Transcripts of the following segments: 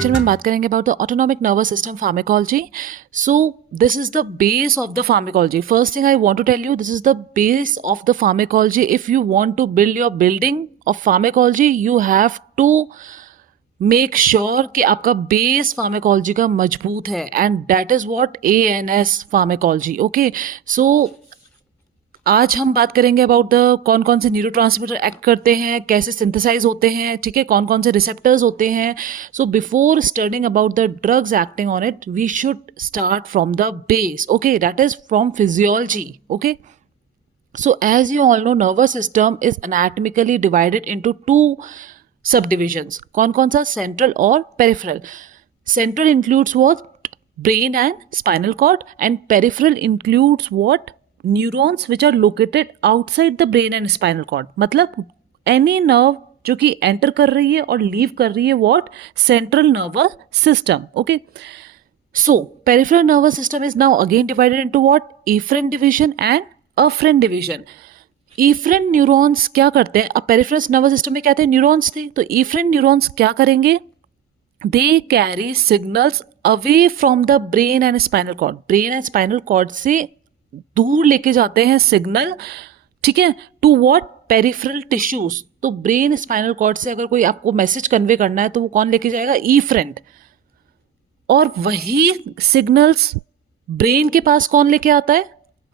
Lecture में हम बात करेंगे about the autonomic nervous system pharmacology. So this is the base of the pharmacology. First thing I want to tell you, this is the base of the pharmacology. If you want to build your building of pharmacology, you have to make sure कि आपका base pharmacology का मजबूत है, and that is what ANS pharmacology. Okay, so आज हम बात करेंगे about the कौन कौन से न्यूरोट्रांसमीटर एक्ट करते हैं, कैसे सिंथेसाइज होते हैं, ठीक है, कौन कौन से रिसेप्टर्स होते हैं. So before studying about the drugs acting on it, we should start from the base. Okay, that is from physiology. Okay, so as you all know, nervous system is anatomically divided into two subdivisions. कौन सा? Central और peripheral. Central includes what? Brain and spinal cord, and peripheral includes what? Neurons which are located outside the brain and spinal cord. मतलब any nerve जो कि enter कर रही है और leave कर रही है what? Central nervous system. Okay. So peripheral nervous system is now again divided into what? Efferent division and afferent division. Efferent neurons क्या करते हैं? अब peripheral nervous system में क्या थे? न्यूरॉन्स थे. तो efferent neurons क्या करेंगे? They carry signals away from the brain and spinal cord. Brain and spinal cord से दूर लेके जाते हैं सिग्नल, ठीक है, टू व्हाट? Peripheral tissues. तो ब्रेन स्पाइनल कॉर्ड से अगर कोई आपको मैसेज कन्वे करना है तो वो कौन लेके जाएगा? ईफ्रेंट. और वही सिग्नल्स ब्रेन के पास कौन लेके आता है?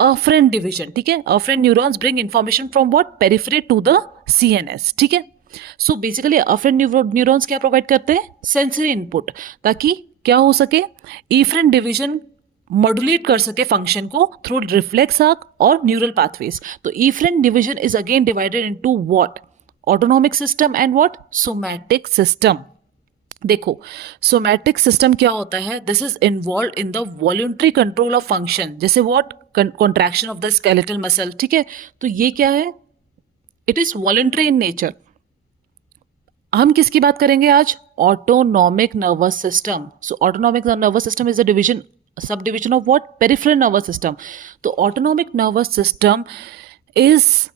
Afferent division. ठीक है, afferent neurons bring information from what? Periphery to the CNS. ठीक है, सो बेसिकली अफरेंट न्यूरॉन्स क्या प्रोवाइड करते हैं? सेंसरी इनपुट, ताकि क्या हो सके? इफरेंट डिवीजन मॉड्यूलेट कर सके फंक्शन को थ्रू रिफ्लेक्स आर्क और न्यूरल पाथवेज. तो efferent division is again divided into what? Autonomic system and what? Somatic system. देखो, सोमैटिक सिस्टम क्या होता है? This is involve in the voluntary control of function, जैसे what? Contraction of the skeletal muscle. ठीक है, तो ये क्या है? It is voluntary in nature. हम किसकी बात करेंगे आज? Autonomic nervous system. So autonomic nervous system is the division, sub division of what? Peripheral nervous system. तो autonomic nervous system is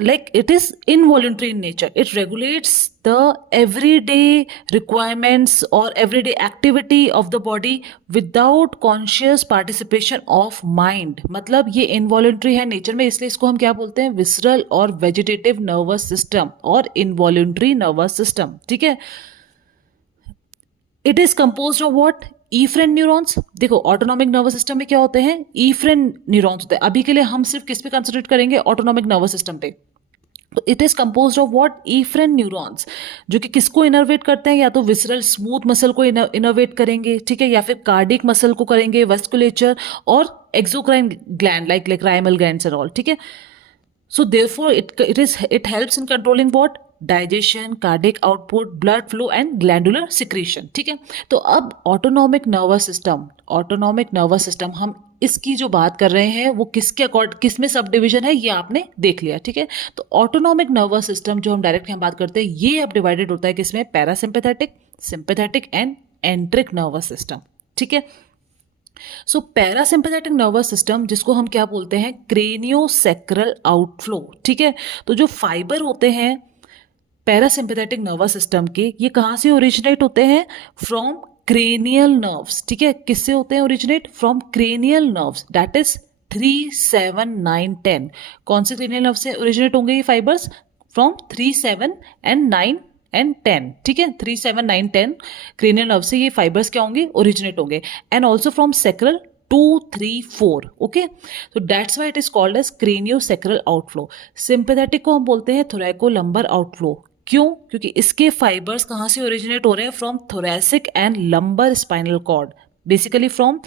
like it is involuntary in nature. It regulates the everyday requirements or everyday activity of the body without conscious participation of mind. मतलब ये involuntary है nature में, इसलिए इसको हम क्या बोलते हैं? विसरल और वेजिटेटिव नर्वस सिस्टम और इनवॉलंटरी नर्वस सिस्टम. ठीक है, it is composed of what? Efferent neurons. देखो, ऑटोनॉमिक नर्वस सिस्टम में क्या होते हैं? इफरेंट न्यूरॉन्स होते हैं. अभी के लिए हम सिर्फ किस पे कंसंट्रेट करेंगे? ऑटोनॉमिक नर्वस सिस्टम पे. तो it is composed of what? Efferent neurons, जो कि किसको इनर्वेट करते हैं? या तो विसरल स्मूथ मसल को इनर्वेट करेंगे, ठीक है, या फिर कार्डिक मसल को करेंगे, वेस्कुलेचर और exocrine gland like lacrimal glands and all. ठीक है, so therefore it helps in controlling what? Digestion, cardiac output, blood flow and glandular secretion. ठीक है, तो अब ऑटोनॉमिक नर्वस सिस्टम हम इसकी जो बात कर रहे हैं वो किसके अकॉर्ड, किस में सब डिविजन है ये आपने देख लिया. ठीक है, तो ऑटोनॉमिक नर्वस सिस्टम जो हम डायरेक्ट हम बात करते हैं, ये अब डिवाइडेड होता है किसमें? Parasympathetic, sympathetic and एंट्रिक nervous system. ठीक है, सो पैरासिम्पैथेटिक नर्वस सिस्टम, जिसको हम क्या बोलते हैं? Craniosacral outflow. ठीक है, तो जो फाइबर होते हैं पैरासिम्पैथेटिक नर्वस सिस्टम के, ये कहाँ से ओरिजिनेट होते हैं? From cranial nerves. ठीक है, किससे होते हैं originate? From cranial nerves, that is 3, 7, 9, 10. कौन से क्रेनियल नर्व से ओरिजिनेट होंगे ये फाइबर्स? From 3, 7 and 9 and 10. ठीक है, 3, 7, 9, 10 क्रेनियल नर्व से ये फाइबर्स क्या होंगे? ओरिजिनेट होंगे. And also from sacral 2, 3, 4. Okay, तो that's why it is called as craniosacral outflow. Sympathetic को हम बोलते हैं थोरैकोलंबर आउटफ्लो. क्यों? क्योंकि इसके फाइबर्स कहाँ से ओरिजिनेट हो रहे हैं? From thoracic and lumbar spinal cord, basically from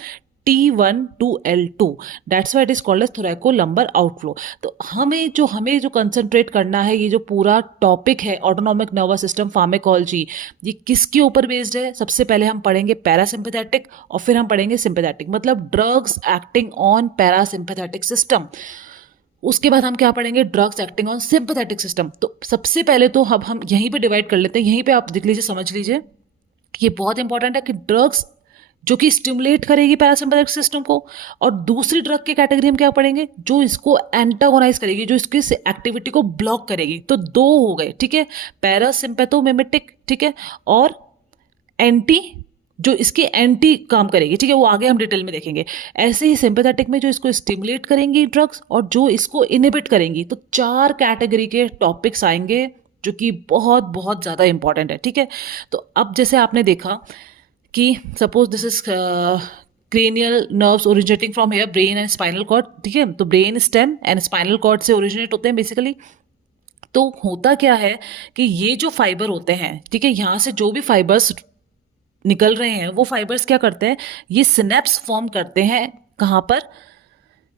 T1 to L2. That's why it is called as thoracolumbar outflow. तो हमें जो कंसंट्रेट करना है, ये जो पूरा टॉपिक है ऑटोनॉमिक नर्वस सिस्टम फार्माकोलॉजी, ये किसके ऊपर बेस्ड है? सबसे पहले हम पढ़ेंगे पैरासिम्पैथेटिक और फिर हम पढ़ेंगे सिंपैथेटिक, मतलब drugs acting on parasympathetic system. उसके बाद हम क्या पढ़ेंगे? Drugs acting on sympathetic system. तो सबसे पहले तो अब हम यहीं पे डिवाइड कर लेते हैं. यहीं पे आप देख लीजिए, समझ लीजिए, ये बहुत इंपॉर्टेंट है कि ड्रग्स जो कि स्टिमुलेट करेगी पैरासिम्पैथेटिक सिस्टम को, और दूसरी ड्रग की कैटेगरी हम क्या पढ़ेंगे? जो इसको एंटागोनाइज करेगी, जो इसकी एक्टिविटी को ब्लॉक करेगी. तो दो हो गए. ठीक है, पैरासिम्पैथोमिमेटिक, ठीक है, और एंटी, जो इसके एंटी काम करेगी, ठीक है, वो आगे हम डिटेल में देखेंगे। ऐसे ही सिंपैथेटिक में जो इसको स्टिमुलेट करेंगी ड्रग्स और जो इसको इनहिबिट करेंगी। तो 4 कैटेगरी के टॉपिक्स आएंगे जो कि बहुत बहुत ज़्यादा इंपॉर्टेंट है, ठीक है। तो अब जैसे आपने देखा कि suppose this is cranial nerves originating from here, brain and spinal cord, ठीक है। तो brain stem and spinal cord से ओरिजिनेट होते हैं बेसिकली। तो होता क्या है कि ये जो फाइबर होते हैं, ठीक है, यहाँ से जो भी फाइबर्स निकल रहे हैं वो फाइबर्स क्या करते हैं, ये सिनेप्स फॉर्म करते हैं कहाँ पर,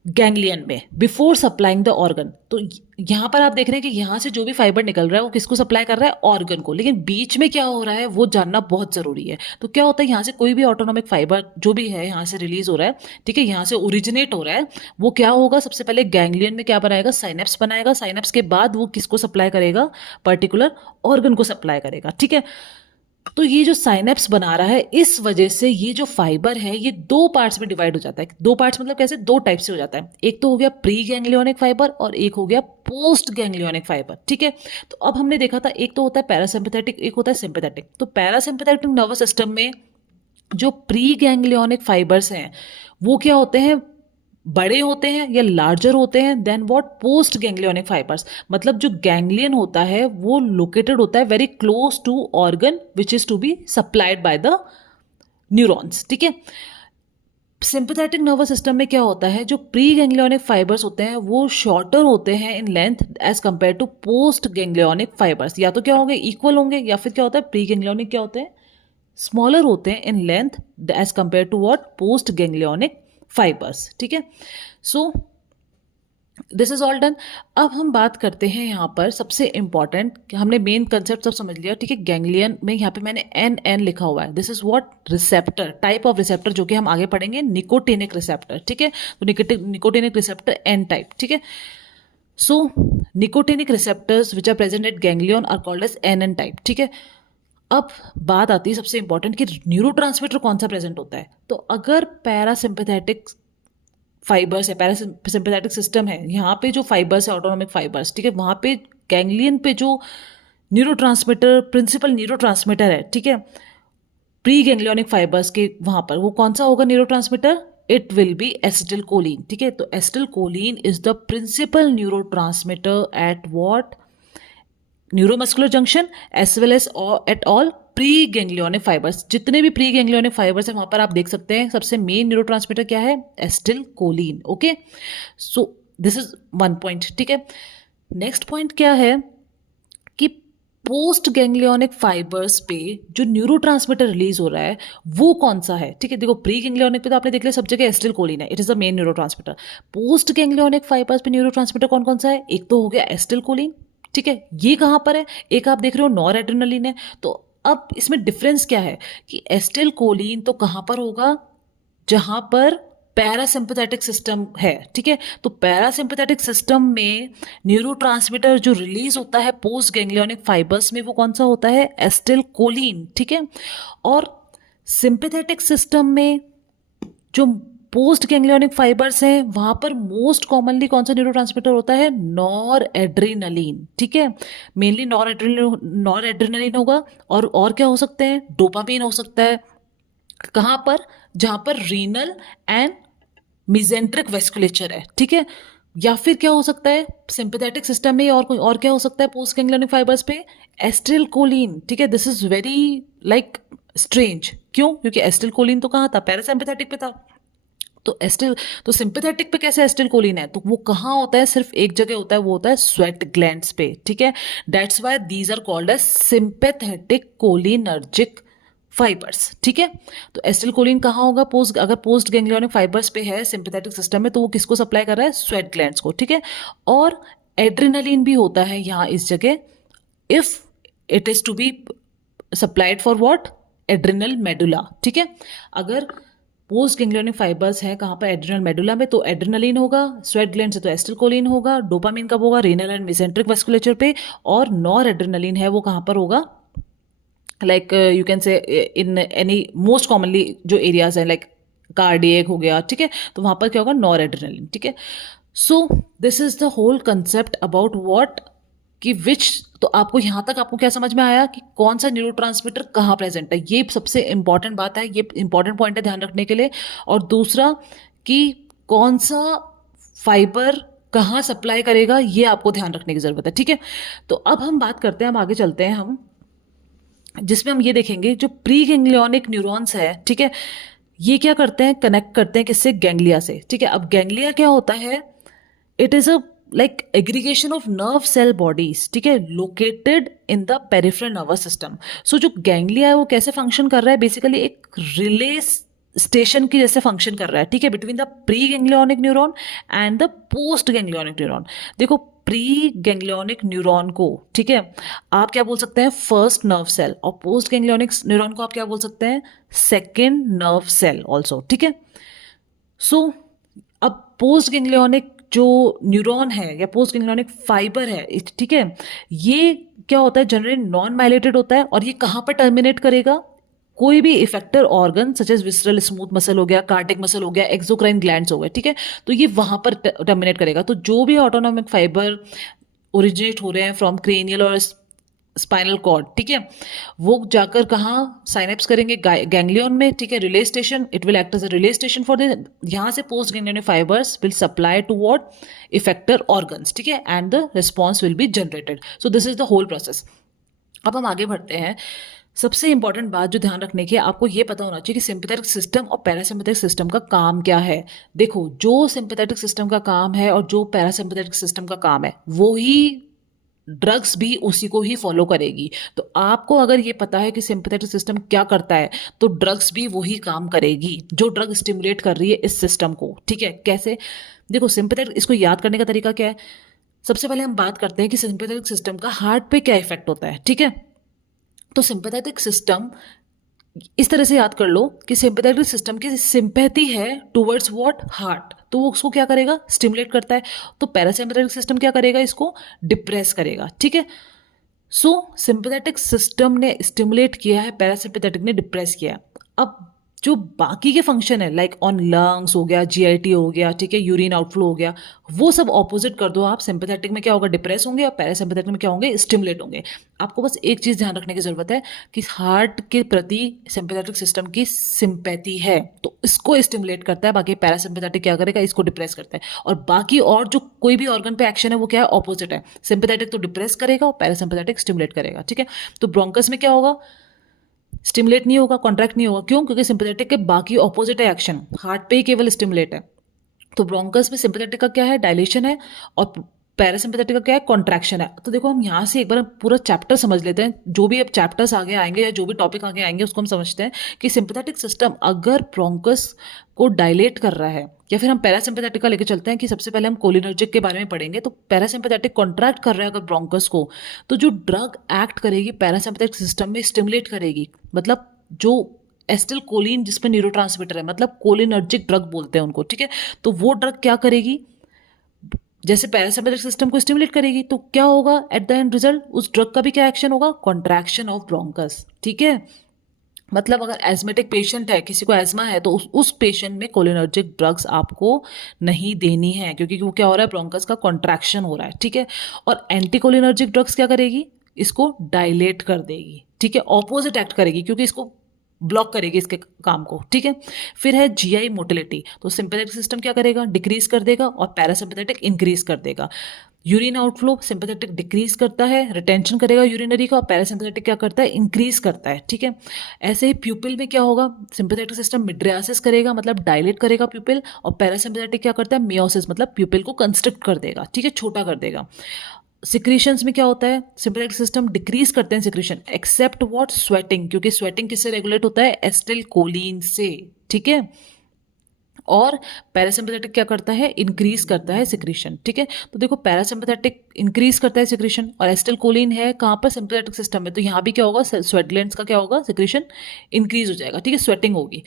गैंग्लियन में, बिफोर सप्लाइंग द ऑर्गन। तो यहाँ पर आप देख रहे हैं कि यहाँ से जो भी फाइबर निकल रहा है वो किसको सप्लाई कर रहा है, ऑर्गन को। लेकिन बीच में क्या हो रहा है वो जानना बहुत जरूरी है। तो क्या होता है, यहाँ से कोई भी ऑटोनॉमिक फाइबर जो भी है यहाँ से रिलीज हो रहा है, ठीक है, यहाँ से ओरिजिनेट हो रहा है, वो क्या होगा, सबसे पहले गैंग्लियन में क्या बनाएगा, साइनेप्स बनाएगा। साइनेप्स के बाद वो किसको सप्लाई करेगा, पर्टिकुलर ऑर्गन को सप्लाई करेगा, ठीक है। तो ये जो साइनेप्स बना रहा है, इस वजह से ये जो फाइबर है ये 2 पार्ट्स में डिवाइड हो जाता है। 2 पार्ट्स मतलब कैसे, 2 टाइप से हो जाता है। एक तो हो गया प्री गैंग्लियोनिक फाइबर और एक हो गया पोस्ट गैंग्लियोनिक फाइबर, ठीक है। तो अब हमने देखा था एक तो होता है पैरासिम्पैथेटिक, एक होता है सिंपैथेटिक। तो पैरासिम्पैथेटिक नर्वस सिस्टम में जो प्री गैंग्लियोनिक फाइबर्स हैं वो क्या होते हैं, बड़े होते हैं या लार्जर होते हैं than what, post ganglionic fibres. मतलब जो गैंग्लियन होता है वो लोकेटेड होता है very close to organ which is to be supplied by the neurons, ठीक है। सिंपैथेटिक नर्वस सिस्टम में क्या होता है, जो प्री गैंग्लियोनिक फाइबर्स होते हैं वो शॉर्टर होते हैं in length as compare to post ganglionic fibres. या तो क्या होंगे, इक्वल होंगे, या फिर क्या होता है, प्री गैंग्लियोनिक क्या होते हैं, स्मॉलर होते हैं in length as compare to what, post ganglionic fibres, ठीक है। So this is all done. अब हम बात करते हैं यहाँ पर सबसे इंपॉर्टेंट, हमने मेन कंसेप्ट सब समझ लिया, ठीक है। गैंग्लियन में यहाँ पे मैंने एन लिखा हुआ है, this is what, receptor, type of receptor, जो कि हम आगे पढ़ेंगे, निकोटिनिक रिसेप्टर, ठीक है। तो निकोटिनिक रिसेप्टर एन टाइप, ठीक है। So nicotinic receptors which are present at ganglion are called as N type, ठीक है। अब बात आती है सबसे इंपॉर्टेंट कि न्यूरोट्रांसमीटर कौन सा प्रेजेंट होता है। तो अगर पैरासिम्पैथेटिक फाइबर्स है, पैरासिम्पैथेटिक सिस्टम है, यहाँ पे जो फाइबर्स है ऑटोनॉमिक फाइबर्स, ठीक है, वहाँ पे गैंग्लियन पे जो न्यूरोट्रांसमीटर, प्रिंसिपल न्यूरोट्रांसमीटर है, ठीक है, प्री गैंग्लियोनिक फाइबर्स के वहाँ पर, वो कौन सा होगा neurotransmitter, it will be acetylcholine, ठीक है। तो acetylcholine is the principal neurotransmitter at what, neuromuscular junction as well as at all pre ganglionic fibres. जितने भी प्री गैंग्लियोनिक फाइबर्स हैं वहां पर आप देख सकते हैं सबसे मेन न्यूरोट्रांसमीटर क्या है, acetylcholine, okay. So this is one point, ठीक है। नेक्स्ट पॉइंट क्या है कि पोस्ट गैंग्लियोनिक फाइबर्स पे जो न्यूरोट्रांसमीटर रिलीज हो रहा है वो कौन सा है, ठीक है। देखो प्री गैंग्लियोनिक पे तो आपने देख लिया सब जगह एसिटिलकोलिन है, it is the main neurotransmitter. Post ganglionic fibres पे न्यूरोट्रांसमीटर कौन कौन सा है, एक तो हो गया एसिटिलकोलिन, ठीक है, ये कहाँ पर है, एक आप देख रहे हो नॉर एड्रेनलिन है। तो अब इसमें डिफरेंस क्या है कि एसिटिलकोलिन तो कहाँ पर होगा, जहां पर पैरासिम्पैथेटिक सिस्टम है, ठीक है। तो पैरासिम्पैथेटिक सिस्टम में न्यूरोट्रांसमीटर जो रिलीज होता है पोस्ट गैंग्लियोनिक फाइबर्स में वो कौन सा होता है, एसिटिलकोलिन, ठीक है। और सिंपैथेटिक सिस्टम में जो पोस्ट गैंग्लियोनिक फाइबर्स हैं वहां पर मोस्ट कॉमनली कौन सा न्यूरोट्रांसमीटर होता है, नॉर एड्रेनलिन, ठीक है। मेनली नॉर एड्रेनलिन होगा, और क्या हो सकते हैं, डोपामीन हो सकता है, कहां पर, जहां पर रीनल एंड मिजेंट्रिक वेस्कुलेचर है, ठीक है। या फिर क्या हो सकता है सिंपैथेटिक सिस्टम में, और कोई और क्या हो सकता है पोस्ट गैंग्लियोनिक फाइबर्स पे, एसिटिलकोलिन, ठीक है। This is very like strange, क्यों, क्योंकि एसिटिलकोलिन तो कहाँ था, पैरासिम्पैथेटिक पे था। तो सिंपैथेटिक पे कैसे एसिटिलकोलिन है, तो वो कहाँ होता है, सिर्फ एक जगह होता है, वो होता है स्वेट ग्लैंड्स पे, ठीक है। That's why these are called as sympathetic cholinergic fibres, ठीक है। तो एसिटिलकोलिन कहाँ होगा, अगर पोस्ट गैंग्लियोनिक फाइबर्स पे है सिंपैथेटिक सिस्टम में, तो वो किसको सप्लाई कर रहा है, स्वेट ग्लैंड्स को, ठीक है। और एड्रेनलिन भी होता है यहाँ इस जगह, if it is to be supplied for what, adrenal medulla, ठीक है। अगर पोस्ट गैंग्लियोनिक फाइबर्स है कहाँ पर, एड्रिनल मेडुला में, तो एड्रेनलिन होगा, स्वेट ग्लैंड से तो एसिटिलकोलिन होगा, डोपामिन कब होगा, रीनल एंड मेसेंट्रिक वेस्कुलेचर पे, और नॉर एड्रेनलिन है वो कहाँ पर होगा, like you can say in any most commonly जो एरियाज हैं लाइक कार्डियक हो गया, ठीक है, तो वहां पर क्या होगा, नॉर एड्रेनलिन, ठीक है। So this is the whole concept about what, कि विच, तो आपको यहाँ तक आपको क्या समझ में आया कि कौन सा न्यूरोट्रांसमीटर कहाँ प्रेजेंट है, ये सबसे इंपॉर्टेंट बात है, ये इंपॉर्टेंट पॉइंट है ध्यान रखने के लिए। और दूसरा कि कौन सा फाइबर कहाँ सप्लाई करेगा, ये आपको ध्यान रखने की जरूरत है, ठीक है। तो अब हम बात करते हैं, हम आगे चलते हैं, हम जिसमें हम ये देखेंगे जो प्री गैंग्लियोनिक न्यूरॉन्स है, ठीक है, ये क्या करते हैं, कनेक्ट करते हैं किससे, गैंग्लिया से, ठीक है। अब गैंग्लिया क्या होता है, it is a like aggregation of nerve cell bodies, ठीक है, located in the peripheral nervous system. So जो गैंग्लिया है वो कैसे फंक्शन कर रहा है, बेसिकली एक रिले स्टेशन की जैसे फंक्शन कर रहा है, ठीक है, between the pre ganglionic neuron and the post ganglionic neuron. देखो प्री गैंग्लियोनिक न्यूरॉन को, ठीक है, आप क्या बोल सकते हैं, फर्स्ट नर्व सेल, और पोस्ट गैंग्लियोनिक न्यूरॉन को आप क्या बोल सकते हैं, सेकेंड नर्व सेल ऑल्सो, ठीक है। सो अब पोस्ट गैंग्लियोनिक जो न्यूरॉन है या पोस्ट गैंग्लियोनिक फाइबर है, ठीक है, ये क्या होता है, जनरली नॉन माइलेटेड होता है, और ये कहाँ पर टर्मिनेट करेगा, कोई भी effector organ such as visceral smooth muscle हो गया, कार्डिक मसल हो गया, एक्सोक्राइन ग्लैंड्स हो गए, ठीक है, तो ये वहां पर टर्मिनेट करेगा। तो जो भी ऑटोनॉमिक फाइबर ओरिजिनेट हो रहे हैं फ्रॉम क्रेनियल और स्पाइनल कॉर्ड, ठीक है, वो जाकर कहाँ साइनेप्स करेंगे, गैंग्लियन में, ठीक है, relay station, it will act as a relay station for the, यहाँ से post ganglionic fibres will supply to what, effector organs, ठीक है, and the response will be generated. So this is the whole process. अब हम आगे बढ़ते हैं। सबसे इंपॉर्टेंट बात जो ध्यान रखने की है, आपको ये पता होना चाहिए कि सिंपैथेटिक सिस्टम और पैरासिम्पैथेटिक सिस्टम का काम क्या है। देखो जो सिंपैथेटिक सिस्टम का काम है और जो पैरासिम्पैथेटिक सिस्टम का काम है, वो ही ड्रग्स भी उसी को ही फॉलो करेगी। तो आपको अगर ये पता है कि सिंपैथेटिक सिस्टम क्या करता है, तो ड्रग्स भी वही काम करेगी जो ड्रग स्टिमुलेट कर रही है इस सिस्टम को, ठीक है। कैसे, देखो सिंपैथेटिक, इसको याद करने का तरीका क्या है, सबसे पहले हम बात करते हैं कि सिंपैथेटिक सिस्टम का हार्ट पे क्या इफेक्ट होता है, ठीक है। तो सिंपैथेटिक सिस्टम इस तरह से याद कर लो कि सिंपैथेटिक सिस्टम की सिंपैथी है टुवर्ड्स व्हाट, हार्ट, तो वो उसको क्या करेगा, स्टिमुलेट करता है। तो पैरासिम्पैथेटिक सिस्टम क्या करेगा, इसको डिप्रेस करेगा, ठीक है। सो सिंपैथेटिक सिस्टम ने स्टिमुलेट किया है, पैरासिम्पैथेटिक ने डिप्रेस किया। अब जो बाकी के फंक्शन है, लाइक ऑन लंग्स हो गया, जीआईटी हो गया, ठीक है, यूरिन आउटफ्लो हो गया, वो सब ऑपोजिट कर दो आप। सिंपैथेटिक में क्या होगा, डिप्रेस होंगे, और पैरासिम्पैथेटिक में क्या होंगे, स्टिमुलेट होंगे। आपको बस एक चीज ध्यान रखने की जरूरत है कि हार्ट के प्रति सिंपैथेटिक सिस्टम की सिंपैथी है, तो इसको स्टिमुलेट करता है, बाकी पैरासिम्पैथेटिक क्या करेगा, इसको डिप्रेस करता है। और बाकी और जो कोई भी ऑर्गन पे एक्शन है वो क्या है, ऑपोजिट है। सिंपैथेटिक तो डिप्रेस करेगा और पैरासिम्पैथेटिक स्टिमुलेट करेगा, ठीक है। तो ब्रोंकस में क्या होगा, स्टिमुलेट नहीं होगा, कॉन्ट्रैक्ट नहीं होगा, क्यों, क्योंकि सिंपैथेटिक के बाकी ऑपोजिट है एक्शन, हार्ट पे ही केवल स्टिमुलेट है। तो ब्रोंकस में सिंपैथेटिक का क्या है, डायलेशन है, और पैरासिम्पैथेटिक का क्या है, कॉन्ट्रैक्शन है। तो देखो हम यहाँ से एक बार पूरा चैप्टर समझ लेते हैं, जो भी अब चैप्टर्स आगे आएंगे या जो भी टॉपिक आगे आएंगे उसको हम समझते हैं कि सिंपैथेटिक सिस्टम अगर ब्रोंकस को डायलेट कर रहा है, या फिर हम पैरासिम्पैथेटिक का लेके चलते हैं कि सबसे पहले हम कोलिनर्जिक के बारे में पढ़ेंगे। तो पैरासिम्पैथेटिक कॉन्ट्रैक्ट कर रहा है अगर ब्रोंकस को, तो जो ड्रग एक्ट करेगी पैरासिम्पैथेटिक सिस्टम में, स्टिमुलेट करेगी, मतलब जो एस्टिल कोलिन जिसमें न्यूरोट्रांसमीटर है, मतलब कोलिनर्जिक ड्रग बोलते हैं उनको, ठीक है। तो वो ड्रग क्या करेगी, जैसे पैरासिम्पैथेटिक सिस्टम को स्टिमुलेट करेगी, तो क्या होगा एट द एंड रिजल्ट, उस ड्रग का भी क्या एक्शन होगा, कॉन्ट्रैक्शन ऑफ ब्रोंकस, ठीक है। मतलब अगर एजमेटिक पेशेंट है, किसी को एजमा है, तो उस पेशेंट में कोलिनर्जिक ड्रग्स आपको नहीं देनी है, क्योंकि वो क्या हो रहा है, ब्रोंकस का कॉन्ट्रैक्शन हो रहा है, ठीक है। और एंटीकोलिनर्जिक ड्रग्स क्या करेगी, इसको डायलेट कर देगी, ठीक है, ऑपोजिट एक्ट करेगी, क्योंकि इसको ब्लॉक करेगी इसके काम को, ठीक है। फिर है जीआई मोटिलिटी, तो सिंपैथेटिक सिस्टम क्या करेगा, डिक्रीज कर देगा, और पैरासिम्पैथेटिक इंक्रीज कर देगा। यूरिन आउटफ्लो, सिंपैथेटिक डिक्रीज करता है, रिटेंशन करेगा यूरिनरी का, और पैरासिम्पैथेटिक क्या करता है, इंक्रीज करता है, ठीक है। ऐसे ही प्यूपिल में क्या होगा, सिंपैथेटिक सिस्टम मिड्रियासिस करेगा, मतलब डायलेट करेगा प्यूपिल, और पैरासिम्पैथेटिक क्या करता है, मियोसिस, मतलब प्यूपिल को कंस्ट्रिक्ट कर देगा, ठीक है, छोटा कर देगा। सिक्रीशंस में क्या होता है, सिंपैथेटिक सिस्टम डिक्रीज करते हैं सिक्रीशन, एक्सेप्ट व्हाट, स्वेटिंग, क्योंकि स्वेटिंग किससे रेगुलेट होता है, एस्टिल कोलिन से, ठीक है। और पैरासिम्पैथेटिक क्या करता है, इंक्रीज करता है सिक्रीशन, ठीक है। तो देखो पैरासिम्पैथेटिक इंक्रीज करता है सिक्रीशन, और एस्टिल कोलिन है कहाँ पर, सिंपैथेटिक सिस्टम में, तो यहाँ भी क्या होगा, स्वेट ग्लैंड्स का क्या होगा, सिक्रीशन इंक्रीज हो जाएगा, ठीक है, स्वेटिंग होगी।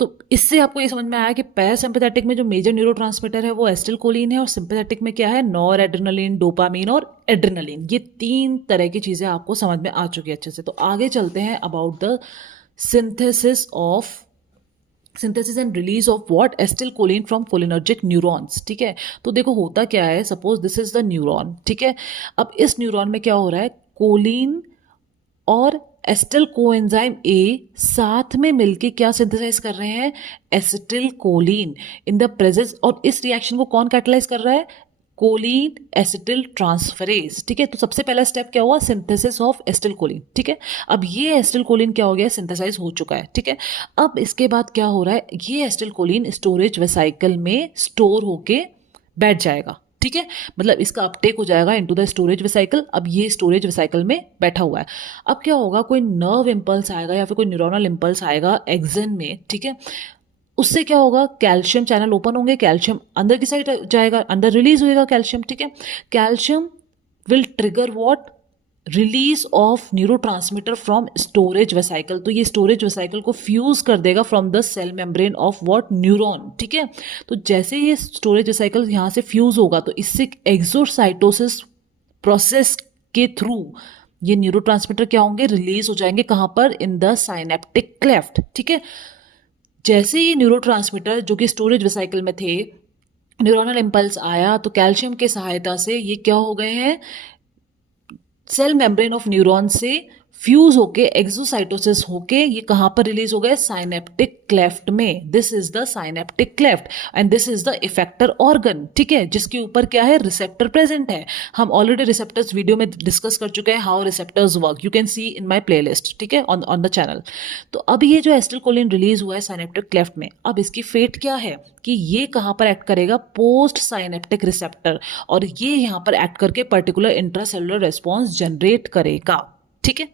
तो इससे आपको ये समझ में आया कि पैरासिम्पैथेटिक में जो मेजर न्यूरोट्रांसमीटर है वो एस्टिल कोलिन है, और सिंपैथेटिक में क्या है, नॉर एड्रेनलिन, डोपामीन और एड्रेनलिन। ये 3 तरह की चीज़ें आपको समझ में आ चुकी है अच्छे से। तो आगे चलते हैं about the synthesis of synthesis and release of what acetylcholine from cholinergic neurons. ठीक है, तो देखो होता क्या है, suppose this is the neuron. ठीक है, अब इस न्यूरॉन में क्या हो रहा है, कोलिन और एस्टिल कोएंजाइम ए साथ में मिलके क्या सिंथेसाइज कर रहे हैं, acetylcholine in the presence. और इस रिएक्शन को कौन कैटलाइज कर रहा है, कोलिन एसिटिल ट्रांसफरेज। ठीक है, तो सबसे पहला स्टेप क्या हुआ, सिंथेसिस ऑफ एसिटिल कोलिन। ठीक है, अब ये एसिटिल कोलिन क्या हो गया, सिंथेसाइज हो चुका है। ठीक है, अब इसके बाद क्या हो रहा है, ये एसिटिल कोलिन स्टोरेज वेसाइकल में स्टोर होके बैठ जाएगा। ठीक है, मतलब इसका अपटेक हो जाएगा इनटू द स्टोरेज वेसाइकल। अब ये स्टोरेज वेसाइकल में बैठा हुआ है। अब क्या होगा, कोई नर्व इम्पल्स आएगा या फिर कोई न्यूरोनल इम्पल्स आएगा एक्सन में। ठीक है, उससे क्या होगा, कैल्शियम चैनल ओपन होंगे, कैल्शियम अंदर की साइड जाएगा, अंदर रिलीज होएगा कैल्शियम। ठीक है, calcium will trigger what, release of neurotransmitter from storage vesicle. तो ये स्टोरेज वेसाइकल को फ्यूज कर देगा from the cell membrane of what, neuron. ठीक है, तो जैसे ये स्टोरेज वेसाइकल यहाँ से फ्यूज होगा तो इससे एक्सोसाइटोसिस प्रोसेस के थ्रू ये न्यूरोट्रांसमीटर क्या होंगे, रिलीज हो जाएंगे। कहाँ पर, इन द साइनेप्टिक क्लेफ्ट। ठीक है, जैसे ये न्यूरोट्रांसमीटर जो कि स्टोरेज वेसाइकल में थे, न्यूरोनल इम्पल्स आया तो कैल्शियम के सहायता से ये क्या हो गए हैं, सेल मेम्ब्रेन ऑफ न्यूरॉन से फ्यूज होके एक्सोसाइटोसिस होके ये कहां पर रिलीज हो गए, साइनेप्टिक क्लेफ्ट में। This is the synaptic cleft and this is the effector organ. ठीक है, जिसके ऊपर क्या है, रिसेप्टर प्रेजेंट है। हम ऑलरेडी रिसेप्टर्स वीडियो में डिस्कस कर चुके हैं, how receptors work, you can see in my playlist. ठीक है, ऑन द चैनल। तो अब ये जो एसिटिलकोलिन रिलीज हुआ है साइनेप्टिक क्लेफ्ट में, अब इसकी फेट क्या है कि ये कहां पर एक्ट करेगा, पोस्ट साइनेप्टिक रिसेप्टर, और ये यहां पर एक्ट करके पर्टिकुलर इंट्रासेलुलर रेस्पॉन्स जनरेट करेगा। ठीक है,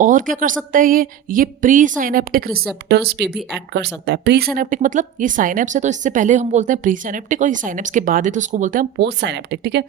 और क्या कर सकता है ये प्री साइनेप्टिक रिसेप्टर्स पे भी एक्ट कर सकता है। प्री साइनेप्टिक मतलब ये साइनेप्स है तो इससे पहले हम बोलते हैं प्री साइनेप्टिक, और ये साइनेप्स के बाद है तो उसको बोलते हैं हम पोस्ट साइनेप्टिक। ठीक है,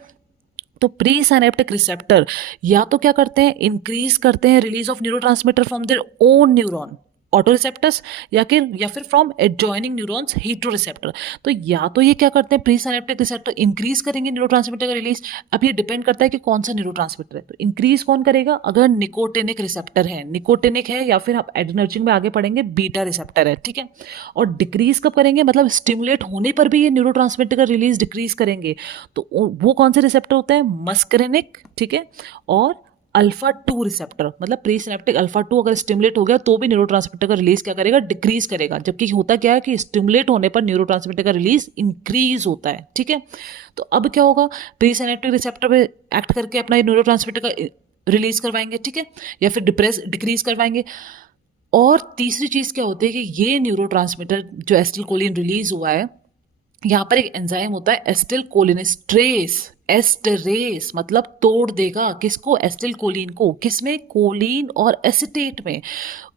तो प्री साइनेप्टिक रिसेप्टर या तो क्या करते हैं, इंक्रीज करते हैं release of neurotransmitter from their own neuron, auto receptors, या फिर फ्रॉम एडजॉइनिंग न्यूरॉन्स, हीटरो रिसेप्टर। तो या तो ये क्या करते हैं, प्री साइनेप्टिक रिसेप्टर इंक्रीज करेंगे न्यूरोट्रांसमीटर का रिलीज। अब ये डिपेंड करता है कि कौन सा न्यूरोट्रांसमीटर है, तो इंक्रीज कौन करेगा, अगर निकोटिनिक रिसेप्टर है, निकोटिनिक है, या फिर आप एड्रेनर्जिक में आगे पढ़ेंगे बीटा रिसेप्टर है। ठीक है, और डिक्रीज कब करेंगे, मतलब स्टिमुलेट होने पर भी ये न्यूरोट्रांसमीटर का रिलीज डिक्रीज करेंगे। तो वो कौन से रिसेप्टर होते हैं, मस्करेनिक, ठीक है, और अल्फा 2 रिसेप्टर। मतलब प्री सिनेप्टिक अल्फा 2 अगर स्टिमुलेट हो गया तो भी न्यूरोट्रांसमीटर का रिलीज क्या करेगा, डिक्रीज करेगा। जबकि होता क्या है कि स्टिमुलेट होने पर न्यूरोट्रांसमीटर का रिलीज इंक्रीज होता है। ठीक है, तो अब क्या होगा, प्री सिनेप्टिक रिसेप्टर पे एक्ट करके अपना न्यूरोट्रांसमीटर का रिलीज करवाएंगे। ठीक है, या फिर डिक्रीज करवाएंगे। और तीसरी चीज क्या होती है कि ये न्यूरोट्रांसमीटर जो एसिटिलकोलिन रिलीज हुआ है, यहाँ पर एक एंजाइम होता है एसिटिलकोलिनेस्ट्रेस, एस्टरेस, मतलब तोड़ देगा किसको, एसिटिलकोलिन को। किसमें, कोलिन और एसिटेट में।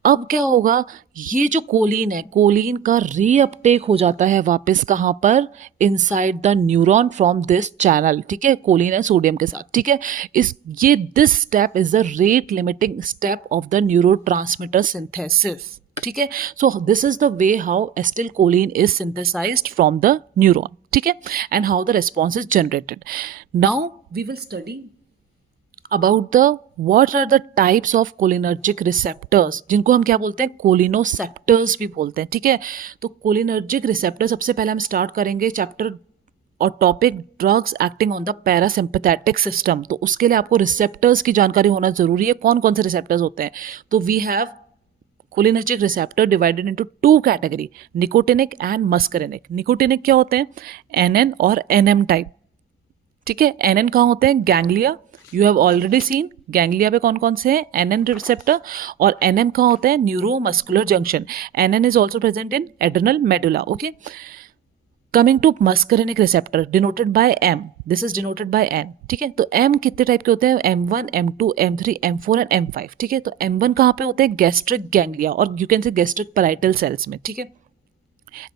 अब क्या होगा, ये जो कोलिन है, कोलिन का रीअपटेक हो जाता है वापस कहाँ पर, inside the neuron from this channel. ठीक है, कोलिन है सोडियम के साथ। ठीक है, this step is the rate limiting step of the neurotransmitter synthesis. ठीक है, so this is the way how acetylcholine is synthesized from the neuron. ठीक है, and how the response is generated. Now we will study about the what are the types of cholinergic receptors, जिनको हम क्या बोलते हैं, कोलिनोसेप्टर्स भी बोलते हैं। ठीक है, तो कोलिनर्जिक रिसेप्टर सबसे पहले हम स्टार्ट करेंगे चैप्टर और topic drugs acting on the parasympathetic system. तो उसके लिए आपको रिसेप्टर्स की जानकारी होना जरूरी है, कौन कौन से रिसेप्टर्स होते हैं। तो we have cholinergic receptor divided into 2 category, nicotinic and muscarinic. Nicotinic क्या होते हैं, एनएन और एनएम टाइप। ठीक है, एनएन कहाँ होते हैं, ganglia, you have already seen ganglia पे कौन कौन से हैं, एनएन रिसेप्टर। और एनएम कहाँ होते हैं, neuromuscular junction. NN is also present in adrenal medulla. Okay, coming to muscarinic receptor denoted by M, this is denoted by N. ठीक है, तो एम कितने टाइप के होते हैं, M1, M2, M3, M4 and M5। ठीक है, तो M1 कहाँ पे होते हैं, गैस्ट्रिक गैंग्लिया, और you can say gastric parietal cells में। ठीक है,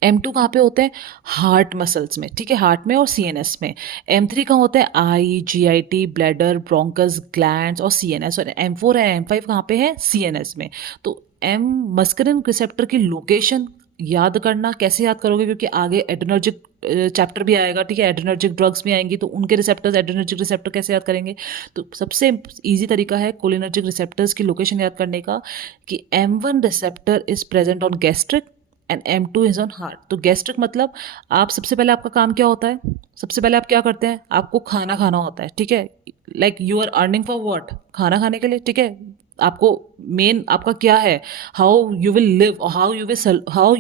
M2 कहाँ पे होते हैं, हार्ट मसल्स में। ठीक है, हार्ट में और CNS में। M3 कहाँ होते हैं, आई, GIT, ब्लैडर, ब्रोंकस, ग्लैंड्स और CNS। और M4 एंड M5 कहाँ पे है, CNS में। तो मस्करिन रिसेप्टर की लोकेशन याद करना, कैसे याद करोगे, क्योंकि आगे एड्रेनर्जिक चैप्टर भी आएगा। ठीक है, एड्रेनर्जिक ड्रग्स भी आएंगी तो उनके रिसेप्टर्स, एड्रेनर्जिक रिसेप्टर कैसे याद करेंगे। तो सबसे इजी तरीका है कोलिनर्जिक रिसेप्टर्स की लोकेशन याद करने का कि M1 receptor is present on gastric, and M2 is on heart. तो गैस्ट्रिक मतलब आप सबसे पहले आपका काम क्या होता है, सबसे पहले आप क्या करते हैं, आपको खाना खाना होता है, ठीक है। Like you are earning for what, खाना खाने के लिए, ठीक है। आपको मेन आपका क्या है, how you will live, how you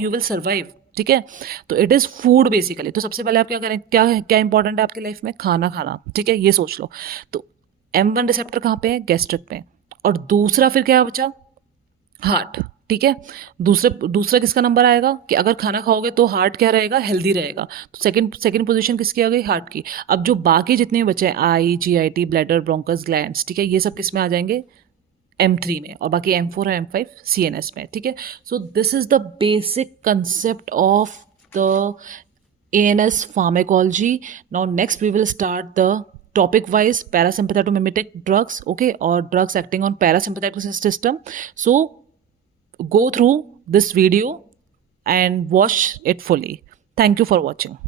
will survive, ठीक है। तो इट इज़ फूड बेसिकली। तो सबसे पहले आप क्या करें, क्या क्या इंपॉर्टेंट है आपकी लाइफ में, खाना खाना, ठीक है, ये सोच लो। तो M1 रिसेप्टर कहाँ पे है, गैस्ट्रिक पे। और दूसरा फिर क्या बचा, हार्ट, ठीक है। दूसरा किसका नंबर आएगा कि अगर खाना खाओगे तो हार्ट क्या रहेगा, हेल्दी रहेगा। तो सेकंड पोजीशन किसकी आ गई, हार्ट की। अब जो बाकी जितने भी बचे हैं, आई, GIT, ब्लैडर, ब्रोंकस, ग्लैंड्स, ठीक है, ये सब किस में आ जाएंगे, M3 में, और बाकी M4 और M5 CNS में, ठीक है। So this is the basic concept of the ANS pharmacology. Now next we will start the topic wise parasympathetomimetic drugs, okay, or drugs acting on parasympathetic system. So go through this video and watch it fully. Thank you for watching.